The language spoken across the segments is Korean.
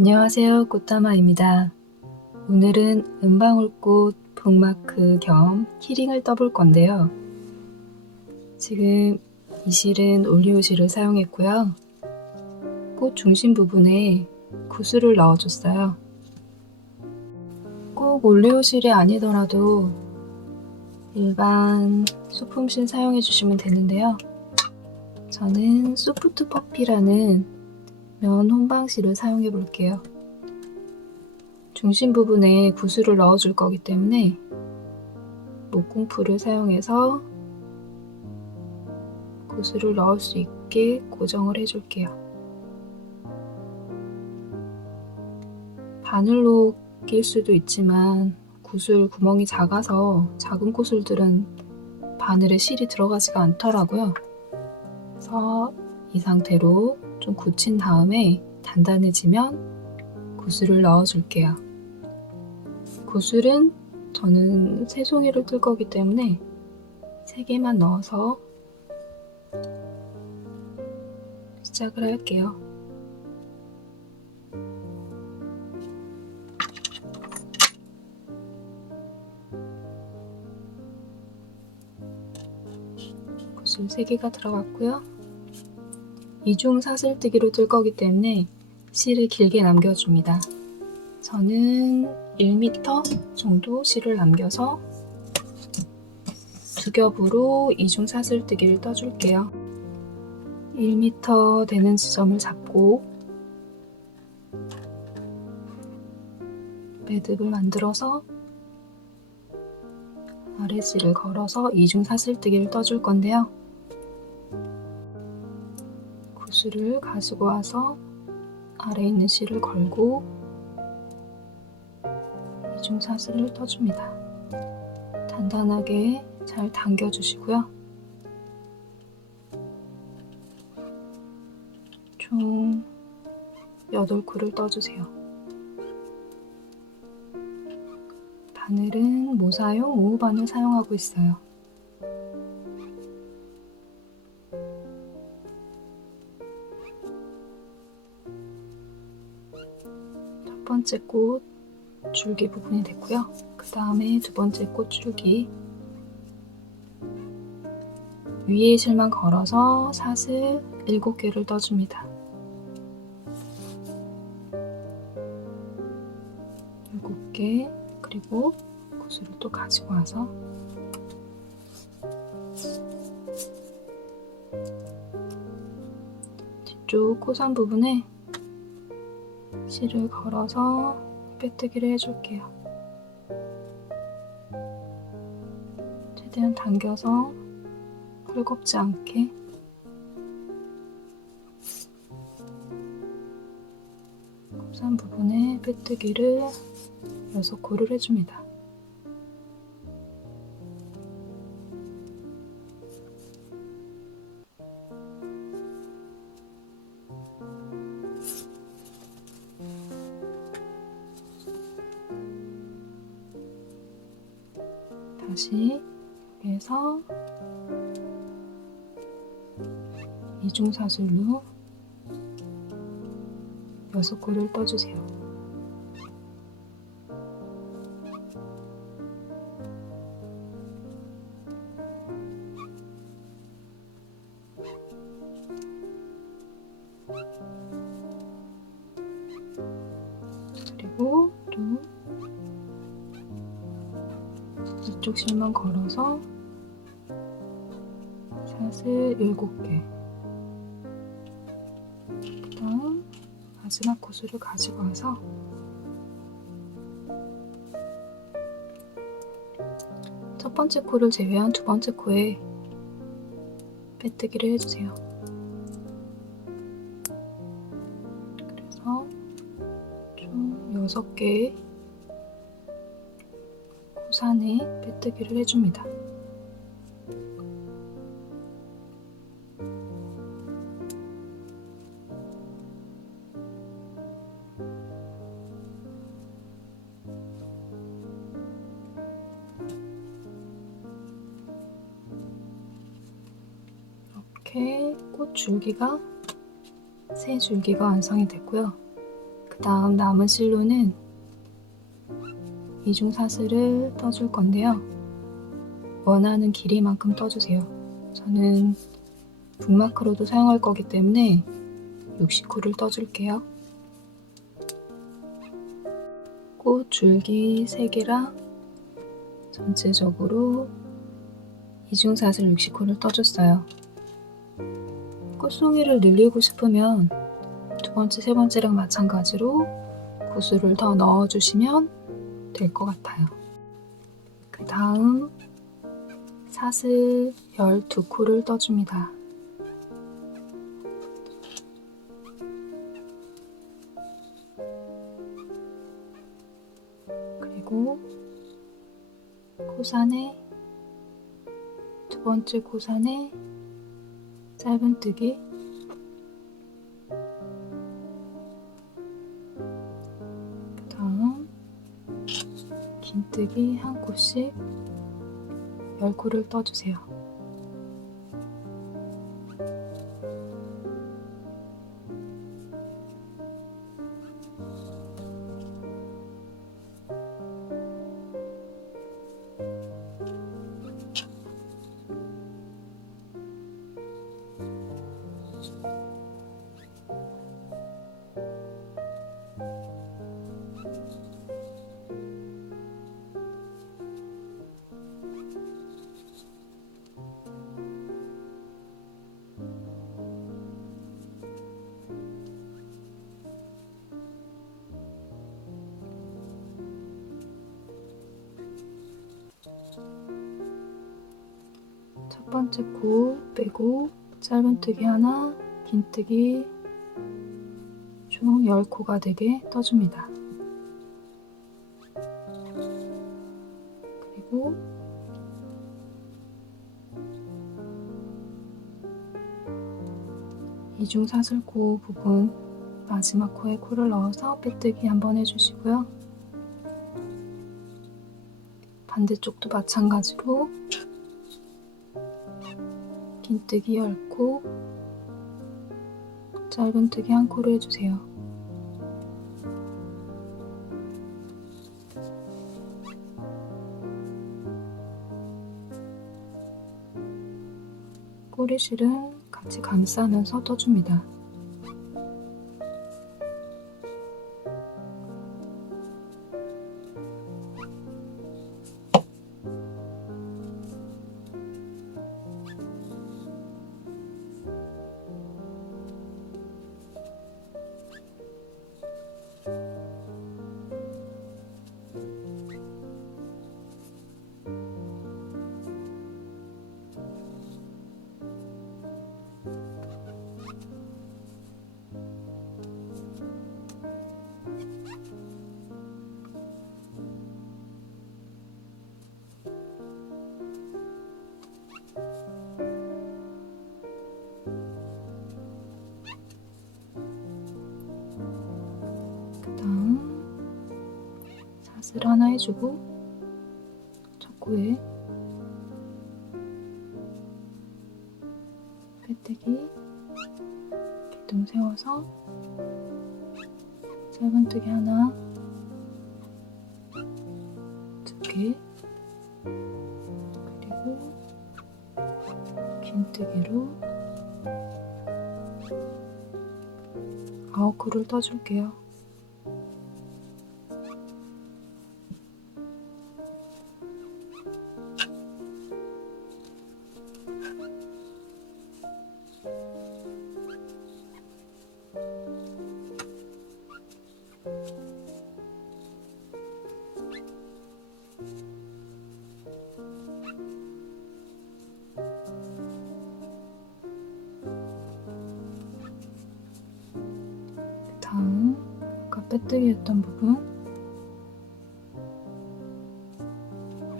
안녕하세요. 꽃다마입니다. 오늘은 은방울꽃 북마크 겸 키링을 떠볼 건데요. 지금 이 실은 올리오 실을 사용했고요. 꽃 중심 부분에 구슬을 넣어줬어요. 꼭 올리오 실이 아니더라도 일반 소품실 사용해 주시면 되는데요. 저는 소프트 퍼피라는 면 혼방실을 사용해 볼게요. 중심 부분에 구슬을 넣어줄 거기 때문에 목공풀을 사용해서 구슬을 넣을 수 있게 고정을 해줄게요. 바늘로 낄 수도 있지만 구슬 구멍이 작아서 작은 구슬들은 바늘에 실이 들어가지가 않더라고요. 그래서 이 상태로 좀 굳힌 다음에 단단해지면 구슬을 넣어줄게요. 구슬은 저는 3송이를 뜰 거기 때문에 3개만 넣어서 시작을 할게요. 구슬 3개가 들어갔고요. 이중 사슬뜨기로 뜰 거기 때문에 실을 길게 남겨줍니다. 저는 1m 정도 실을 남겨서 두 겹으로 이중 사슬뜨기를 떠줄게요. 1m 되는 지점을 잡고 매듭을 만들어서 아래 실을 걸어서 이중 사슬뜨기를 떠줄 건데요. 구슬을 가지고 와서 아래에 있는 실을 걸고 이중 사슬을 떠줍니다. 단단하게 잘 당겨주시고요. 총 8코를 떠주세요. 바늘은 모사용 5호 바늘 사용하고 있어요. 첫 번째 꽃 줄기 부분이 됐고요. 그 다음에 두 번째 꽃 줄기 위에 실만 걸어서 사슬 7개를 떠줍니다. 7개, 그리고 구슬을 또 가지고 와서 뒤쪽 코선 부분에 실을 걸어서 빼뜨기를 해줄게요. 최대한 당겨서 헐겁지 않게 코선 부분에 빼뜨기를 6코를 해줍니다. 다시 여기에서 이중사슬로 6코를 떠주세요. 그리고 또 이쪽 실만 걸어서 사슬 7개, 그 다음 마지막 코스를 가지고 와서 첫 번째 코를 제외한 두 번째 코에 빼뜨기를 해주세요. 그래서 총 6개의 코산에 빼뜨기를 해줍니다. 이렇게 꽃 줄기가 3줄기가 완성이 됐고요. 그 그 다음 남은 실로는 이중사슬을 떠줄 건데요. 원하는 길이만큼 떠주세요. 저는 북마크로도 사용할 거기 때문에 60호를 떠줄게요. 꽃 줄기 3개랑 전체적으로 이중사슬 60호를 떠줬어요. 꽃송이를 늘리고 싶으면 두 번째, 세 번째랑 마찬가지로 구슬을 더 넣어주시면 될 것 같아요. 그 다음 사슬 12코를 떠줍니다. 그리고 고산에 두 번째 고산에 짧은뜨기, 그 다음 긴뜨기 한 코씩 10코를 떠주세요. 첫 번째 코 빼고 짧은뜨기 하나, 긴뜨기 총 10코가 되게 떠줍니다. 그리고 이중사슬코 부분 마지막 코에 코를 넣어서 빼뜨기 한번 해주시고요. 반대쪽도 마찬가지로 긴뜨기 10코, 짧은뜨기 1코를 해주세요. 꼬리실은 같이 감싸면서 떠줍니다. 다음 사슬 하나 해주고 첫 코에 빼뜨기 기둥 세워서 짧은뜨기 하나, 2개, 그리고 긴뜨기로 9코를 떠줄게요. 다음 아까 빼뜨기 했던 부분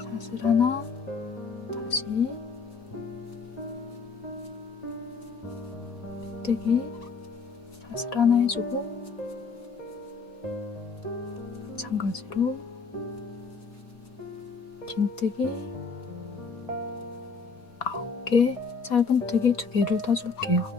사슬 하나, 다시 빼뜨기 사슬 하나 해주고 마찬가지로 긴뜨기 9개, 짧은뜨기 2개를 떠줄게요.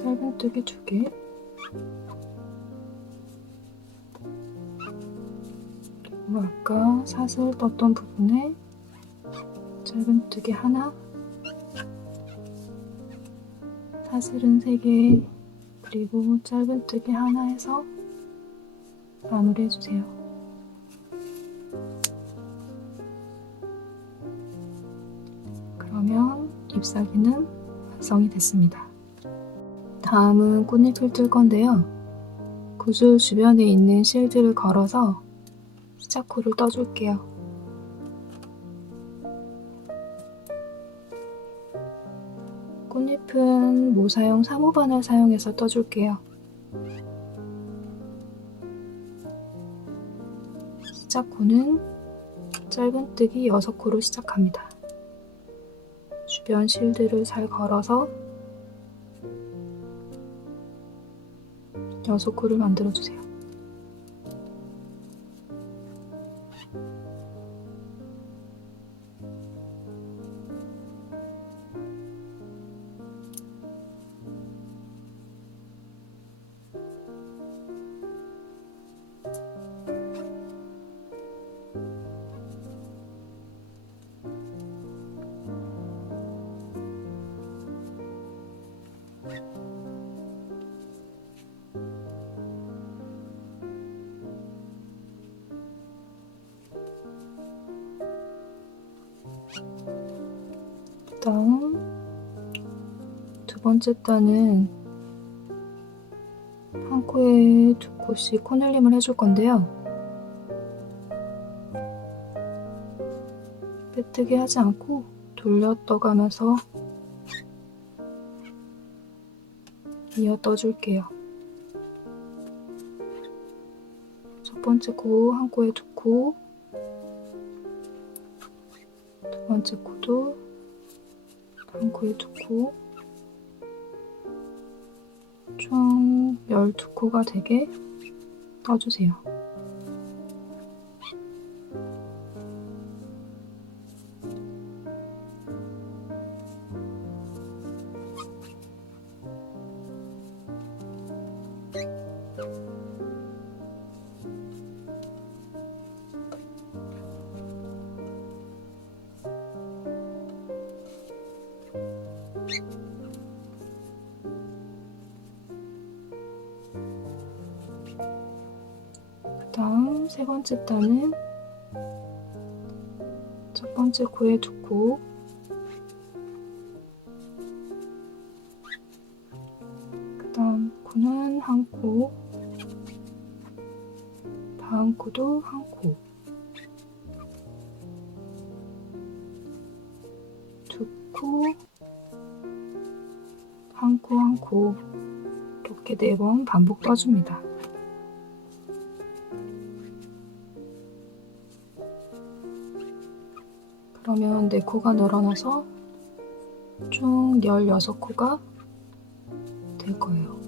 짧은뜨기 2개, 그리고 아까 사슬 떴던 부분에 짧은뜨기 하나, 사슬은 3개, 그리고 짧은뜨기 하나 해서 마무리 해주세요. 그러면 잎사귀는 완성이 됐습니다. 다음은 꽃잎을 뜰 건데요. 구슬 주변에 있는 실들을 걸어서 시작코를 떠줄게요. 꽃잎은 모사용 3호반을 사용해서 떠줄게요. 시작코는 짧은뜨기 6코로 시작합니다. 주변 실들을 잘 걸어서 6코를 만들어주세요. 다음 두 번째 단은 한 코에 2코씩 코늘림을 해줄 건데요. 빼뜨기 하지 않고 돌려 떠가면서 이어 떠줄게요. 첫 번째 코 한 코에 2코, 두 번째 코도 한 코에 2코, 총 12코가 되게 떠주세요. 다음 세 번째 단은 첫 번째 코에 2코, 그 다음 코는 한 코, 다음 코도 한 코, 2코, 한 코, 한 코, 이렇게 4번 반복 떠줍니다. 그러면 4코가 늘어나서 총 16코가 될 거예요.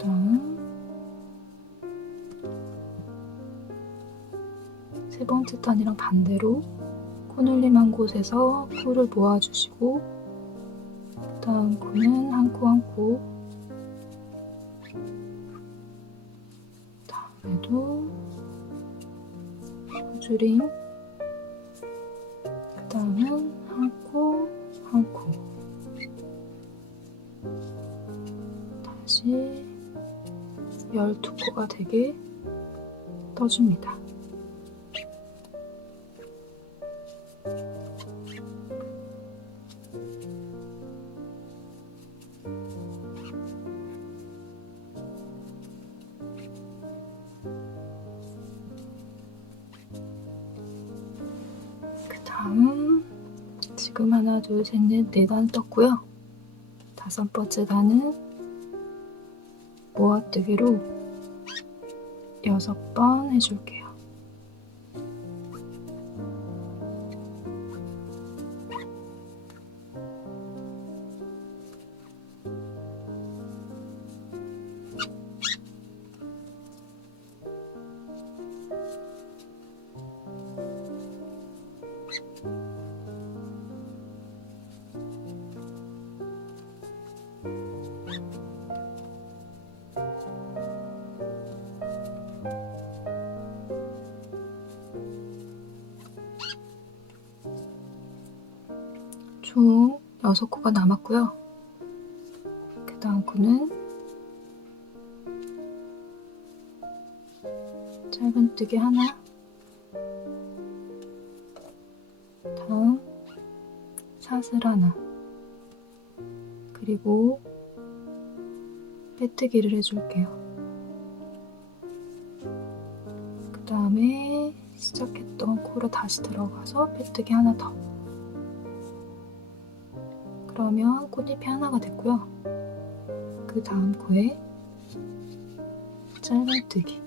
다음 세 번째 단이랑 반대로 코늘림 한 곳에서 코를 모아주시고, 그 다음 코는 한 코 한 코, 다음에도 코줄임, 그 다음은 한 코 한 코, 다시 12코가 되게 떠줍니다. 다음 지금 하나 둘 셋 넷 4단 떴고요. 5번째 단은 모아뜨기로 6번 해줄게요. 총 6코가 남았고요. 그 다음 코는 짧은뜨기 하나, 다음 사슬 하나, 그리고 빼뜨기를 해줄게요. 그 다음에 시작했던 코로 다시 들어가서 빼뜨기 하나 더. 그러면 꽃잎이 하나가 됐고요. 그 다음 코에 짧은뜨기,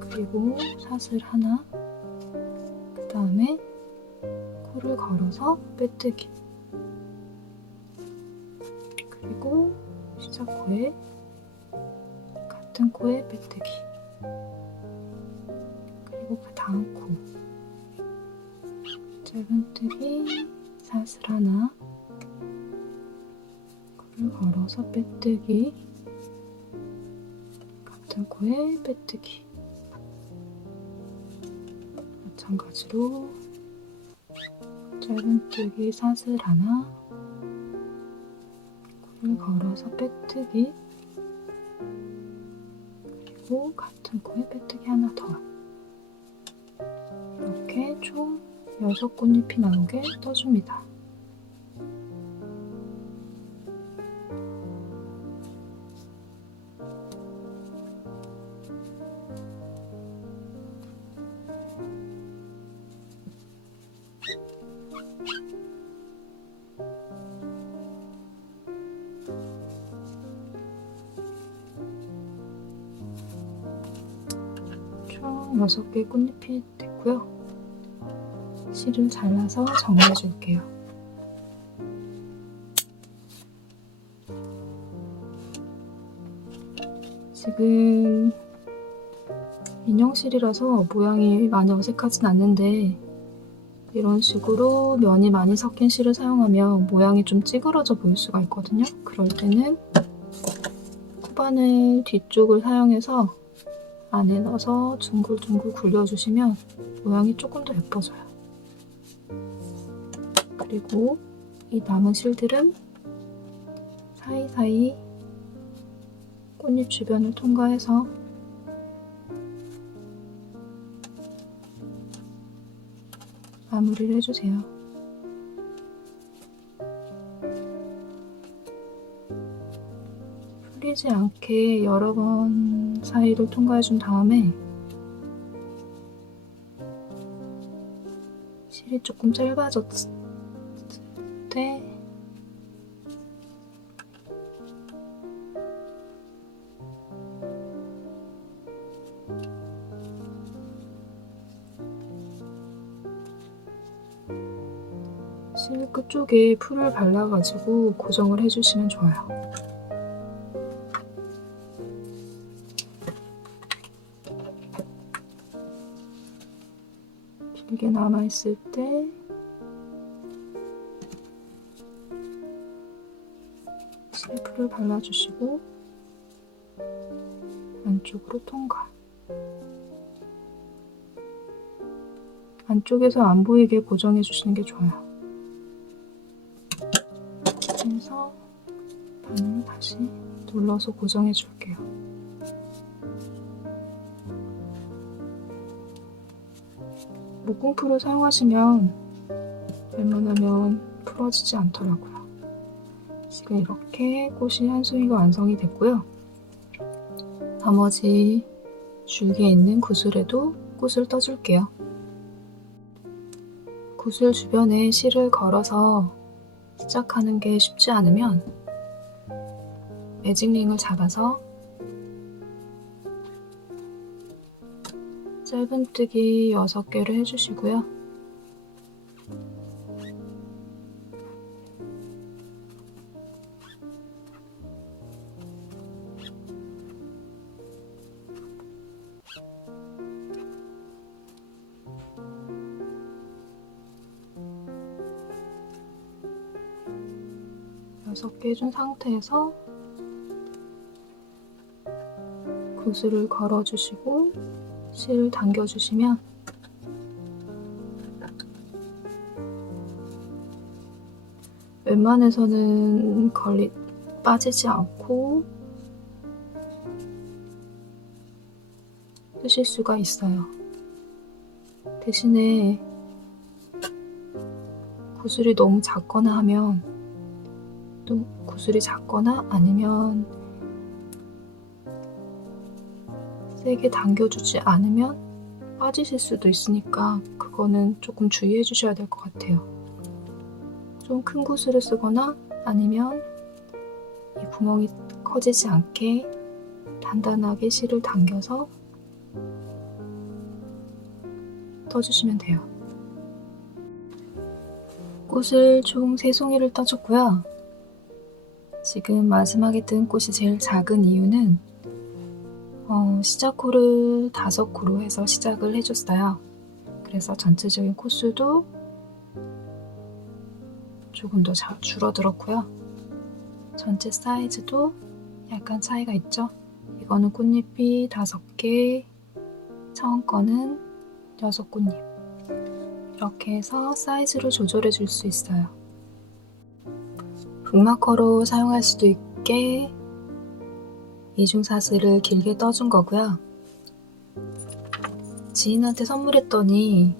그리고 사슬 하나, 그 다음에 코를 걸어서 빼뜨기, 그리고 시작 코에 같은 코에 빼뜨기, 그리고 그 다음 코 짧은뜨기, 사슬 하나, 코를 걸어서 빼뜨기, 같은 코에 빼뜨기, 마찬가지로 짧은뜨기, 사슬 하나, 코를 걸어서 빼뜨기, 그리고 같은 코에 빼뜨기 하나 더. 이렇게 총 6꽃잎이 나오게 떠줍니다. 총 6개의 꽃잎이 됐고요. 실을 잘라서 정리해 줄게요. 지금 인형실이라서 모양이 많이 어색하진 않는데 이런 식으로 면이 많이 섞인 실을 사용하면 모양이 좀 찌그러져 보일 수가 있거든요. 그럴 때는 코바늘 뒤쪽을 사용해서 안에 넣어서 둥글둥글 굴려주시면 모양이 조금 더 예뻐져요. 그리고 이 남은 실들은 사이사이 꽃잎 주변을 통과해서 마무리를 해주세요. 풀리지 않게 여러 번 사이를 통과해준 다음에 실이 조금 짧아졌을 때 실 끝쪽에 풀을 발라가지고 고정을 해주시면 좋아요. 길게 남아있을 때 실풀을 발라주시고 안쪽으로 통과. 안쪽에서 안 보이게 고정해 주시는 게 좋아요. 그래서 바늘 다시 눌러서 고정해 줄게요. 목공풀을 사용하시면 웬만하면 풀어지지 않더라고요. 지금 이렇게 꽃이 한 송이가 완성이 됐고요. 나머지 줄기에 있는 구슬에도 꽃을 떠줄게요. 구슬 주변에 실을 걸어서 시작하는 게 쉽지 않으면 매직링을 잡아서 짧은뜨기 6개를 해주시고요. 여섯 개 해준 상태에서 구슬을 걸어주시고 실을 당겨주시면 웬만해서는 빠지지 않고 쓰실 수가 있어요. 대신에 구슬이 너무 작거나 하면, 또 구슬이 작거나 아니면 세게 당겨주지 않으면 빠지실 수도 있으니까 그거는 조금 주의해 주셔야 될 것 같아요. 좀 큰 구슬을 쓰거나 아니면 이 구멍이 커지지 않게 단단하게 실을 당겨서 떠주시면 돼요. 꽃을 총 3송이를 떠줬고요. 지금 마지막에 뜬 꽃이 제일 작은 이유는 시작코를 5코로 해서 시작을 해줬어요. 그래서 전체적인 코수도 조금 더 줄어들었고요. 전체 사이즈도 약간 차이가 있죠. 이거는 꽃잎이 5개, 처음 거는 6꽃잎. 이렇게 해서 사이즈를 조절해 줄 수 있어요. 북마커로 사용할 수도 있게 이중사슬을 길게 떠준 거고요. 지인한테 선물했더니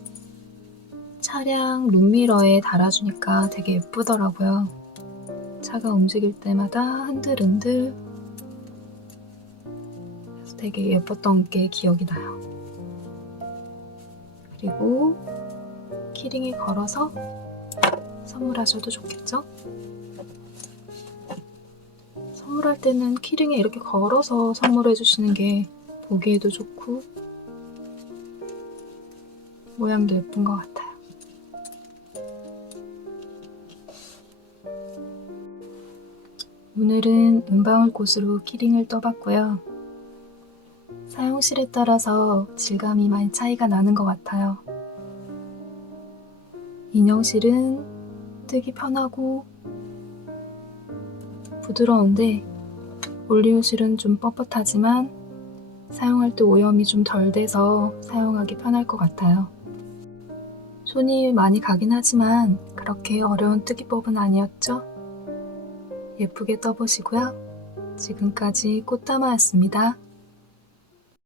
차량 룸미러에 달아주니까 되게 예쁘더라고요. 차가 움직일 때마다 흔들흔들 그래서 되게 예뻤던 게 기억이 나요. 그리고 키링에 걸어서 선물하셔도 좋겠죠? 선물할 때는 키링에 이렇게 걸어서 선물해 주시는 게 보기에도 좋고 모양도 예쁜 것 같아요. 오늘은 은방울꽃으로 키링을 떠봤고요. 사용실에 따라서 질감이 많이 차이가 나는 것 같아요. 인형실은 뜨기 편하고 부드러운데 올리오실은 좀 뻣뻣하지만 사용할 때 오염이 좀 덜 돼서 사용하기 편할 것 같아요. 손이 많이 가긴 하지만 그렇게 어려운 뜨기법은 아니었죠? 예쁘게 떠보시고요. 지금까지 꽃다마였습니다.